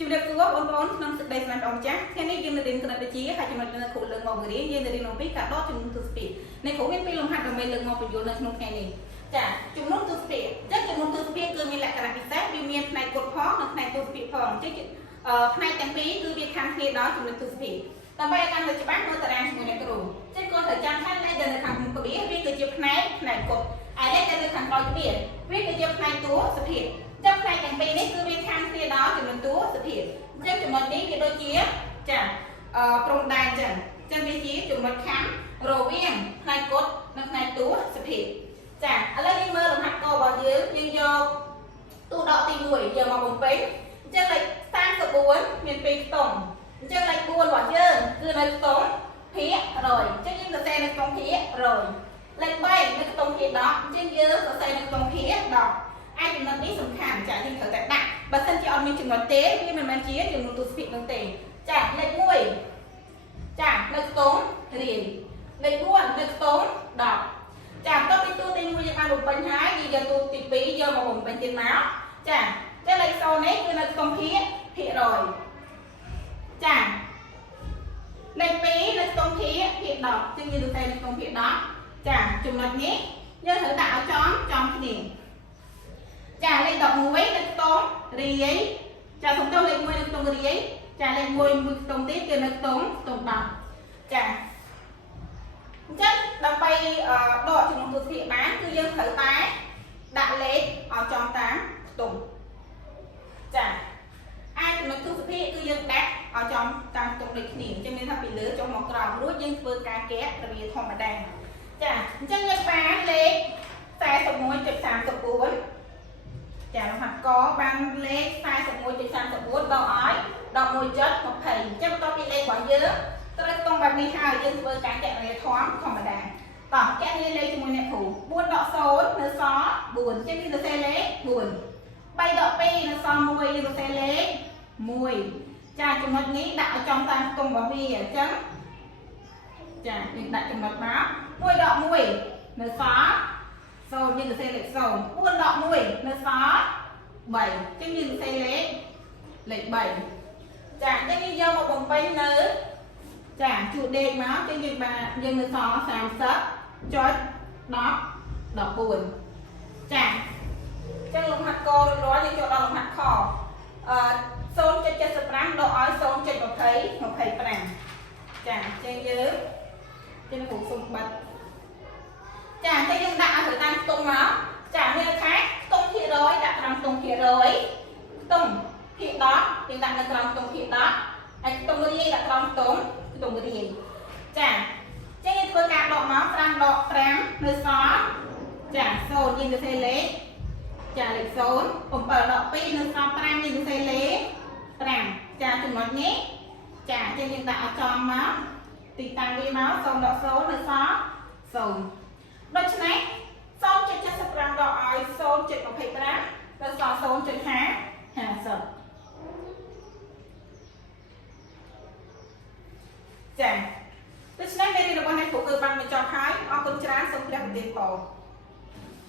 ជំរាបសួរបងប្អូនក្នុងសេចក្តីស្នាមម្ចាស់ថ្ងៃនេះយើងនឹងរៀនគណិតវិទ្យាហើយចំណុចនៅគ្រូលើកមកបង្រៀនយើងនឹងរៀនអំពីការដកចំនួនទស្សភាគនៃគ្រូមានពីរលំហាត់ដើម្បីលើកមកបញ្យល់នៅក្នុងថ្ងៃនេះចាចំនួនទស្សភាគចឹងចំនួនទស្សភាគគឺមានលក្ខណៈពិសេសវាមានផ្នែកគត់ផងនិងផ្នែកទស្សភាគផងចឹងផ្នែកទាំងពីរគឺវាខាងគ្នាដល់ចំនួនទស្សភាគដើម្បីឲ្យកាន់តែច្បាស់មើលតារាងជាមួយអ្នកគ្រូចឹងគាត់ត្រូវចាំថាលេខដែលនៅខាងមុខក្បាលវាគឺជាផ្នែកគត់ហើយលេខដែលនៅខាងក្រោយក្បាលវាគឺជាផ្នែកទស្សភាគចឹងផ្នែកទាំងពីរនេះគឺវាខាងគ្នាដល់ចំនួនទស្សភាគអញ្ចឹងចំណុចនេះវាដូចជាចាព្រំដែនអញ្ចឹងវាជាចំណុចខាងរវាងផ្នែកគត់និងផ្នែកទស្សភាគចាឥឡូវយើងមើលលំហាត់ករបស់យើងយកទូដកទី1យកមកបំពេញអញ្ចឹងលេខ34មាន2ខ្ទង់អញ្ចឹងលេខ4របស់យើងគឺនៅខ្ទង់ភាគរយអញ្ចឹងយើងសរសេរនៅខ្ទង់ភាគរយលេខ3នៅខ្ទង់ភាគ10អញ្ចឹងយើងសរសេរនៅខ្ទង់ភាគ10អាចំណុចនេះសំខាន់ចាយើងត្រូវតែដាក់បើសិនជាអត់មានចំណុចទេវាមិនមែនជាចំនួនទស្សភាគនោះទេចាលេខ1ចានៅខ្ទង់រាយលេខ4នៅខ្ទង់10ចាបន្ទាប់ពីទូទី1យើងបានបំពេញហើយយើងយកទូទី2យកមកបំពេញទៀតមកចាចឹងលេខ0នេះគឺនៅខ្ទង់ភាគរយចាលេខ2នៅខ្ទង់ភាគ10ចឹងយើងសរសេរនៅខ្ទង់ភាគ10ចាចំណុចនេះយើងត្រូវដាក់ឲ្យចំគ្នាចាលេខ11នៅខ្ទង់រាយចាសំដៅលេខ1នៅខ្ទង់រាយចាលេខ1មួយខ្ទង់ទៀតគឺនៅខ្ទង់10ចាអញ្ចឹងដើម្បីដកចំនួនទស្សភាគបានគឺយើងត្រូវតែដាក់លេខឲ្យចំតាមខ្ទង់ចាអាចចំណុចទស្សភាគគឺយើងដាក់ឲ្យចំតាមខ្ទង់ដូចគ្នាអញ្ចឹងមានថាពីលើចុះមកក្រោមរួចយើងធ្វើការកែរបៀបធម្មតាចាអញ្ចឹងយើងបានលេខ41.34ចាលំហាត់កបានលេខ41.34ដកឲ្យ11.20អញ្ចឹងបន្ទាប់ពីលេខរបស់យើងត្រូវខ្ទង់បែបនេះហើយយើងធ្វើការកណនាធម្មតាតោះកណនាលេខជាមួយអ្នកគ្រូ4ដក0នៅសល់4អញ្ចឹងយើងសរសេរលេខ4 3ដក2នៅសល់1យើងសរសេរលេខ1ចាចំណុចនេះដាក់ឲ្យចំតាមខ្ទង់របស់វាអញ្ចឹងចាយើងដាក់ចំណុចមក1ដក1នៅសល់0យើងសរសេរលេខ0 4ដក1នៅសល់3អញ្ចឹងយើងសរសេរលេខ3ចាអញ្ចឹងយើងយកមកបំពេញនៅចាជួរដេកមកអញ្ចឹងយើងនៅសល់30.14ចាអញ្ចឹងលំហាត់ករួចរាល់យើងចូលដល់លំហាត់ខ0.75ដកឲ្យ0.20 ចាអញ្ចឹងយើងគ្រូសុំបិទចាអញ្ចឹងយើងដាក់ឲ្យទៅតាមខ្ទង់មកចាមានន័យថាខ្ទង់ភាគរយដាក់ក្រោមខ្ទង់ភាគរយខ្ទង់ភាគ10យើងដាក់នៅក្រោមខ្ទង់ភាគ10ហើយខ្ទង់រាយដាក់ក្រោមខ្ទង់រាយចាអញ្ចឹងយើងធ្វើការដកមក5ដក5នៅសល់ចា0យើងសរសេរលេខចាលេខ0 7ដក2នៅសល់5យើងសរសេរលេខ5ចាចំណុចនេះចាអញ្ចឹងយើងដាក់ឲ្យចំមកទីតាំងវាមក0ដក0នៅសល់0ដូច្នេះ 0.75 ដកឲ្យ 0.25 នៅសល់ 0.50 ចាដូច្នេះមេរៀនរបស់អ្នកគ្រូគឺបានបញ្ចប់ហើយអរគុណច្រើនសូមព្រះប្រទានពរ